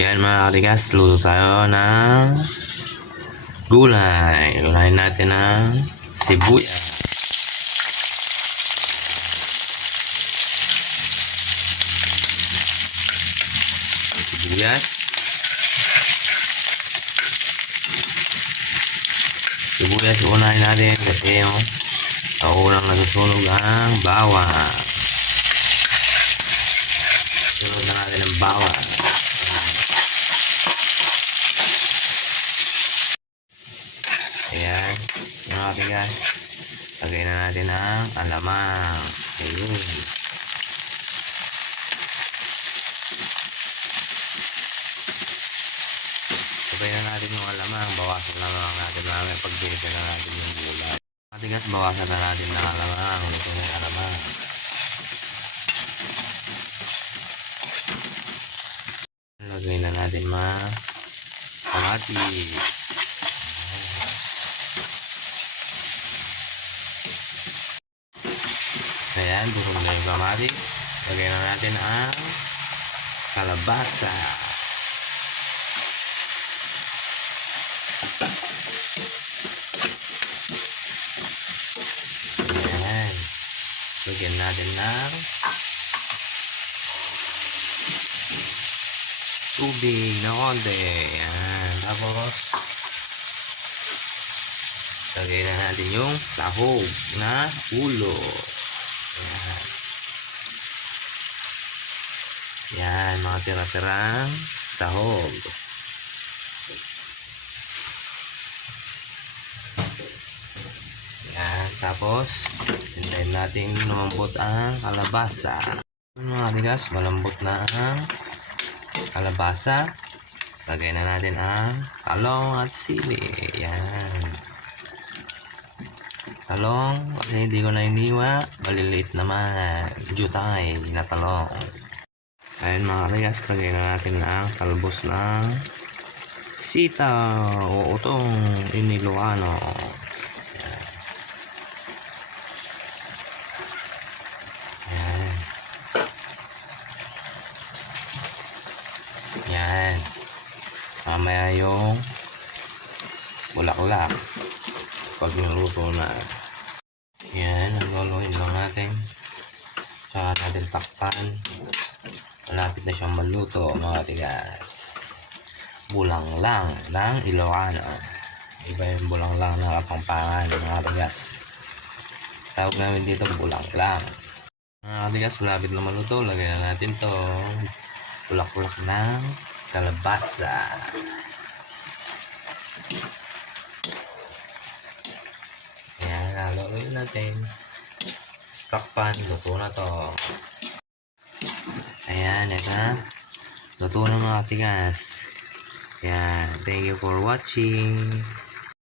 Yan mga katigas, luto tayo ng gulay. Gulayin natin ng sibuyas. Sibuyas unahin natin kasi yung unang nasusunog ang bawang. Sunod na natin ang bawang. Ayan, mga katigas, lagay na natin ang alamang. Ayun. Sabay na natin yung alamang, bawasan lang natin namin pag binigyan na natin yung gulay. Mga katigas, bawasan na natin ng alamang. Ito na yung alamang. Lagay na natin mga kamatis. Ayan, busog na yung kamatis. Lagay na natin ang kalabasa. Ayan. Lagyan natin ng tubig na konti. Ayan. Tapos, lagay na natin yung sahog na ulo. Ayan. Yan, mga tira-tirang sahog. Yan, tapos hintayin natin lumambot ang kalabasa. Mga katigas, malambot na ang kalabasa. Lagay na natin ang talong at sili. Yan. Talong, kasi hindi ko na iniwa. Maliliit naman. Jutay na talong. Ayan mga katigas, lagay na natin ang talbos ng sitaw o utong Ilocano. Ayan. Yan. Mamaya yung bulaklak pag naluto na. Yan, naluluin lang natin. Saka natin takpan. Malapit na siyang maluto mga katigas. Bulang lang ng Ilocano. Iba yung bulang lang ng Kapampangan mga katigas. Tawag namin dito bulang lang. Mga katigas, malapit na maluto. Lagay na natin to bulak-bulak ng kalabasa. Ayan, haluin natin. Stock pan, luto na to. Ayan, ito na. Luto na mga katigas. Ayan, thank you for watching.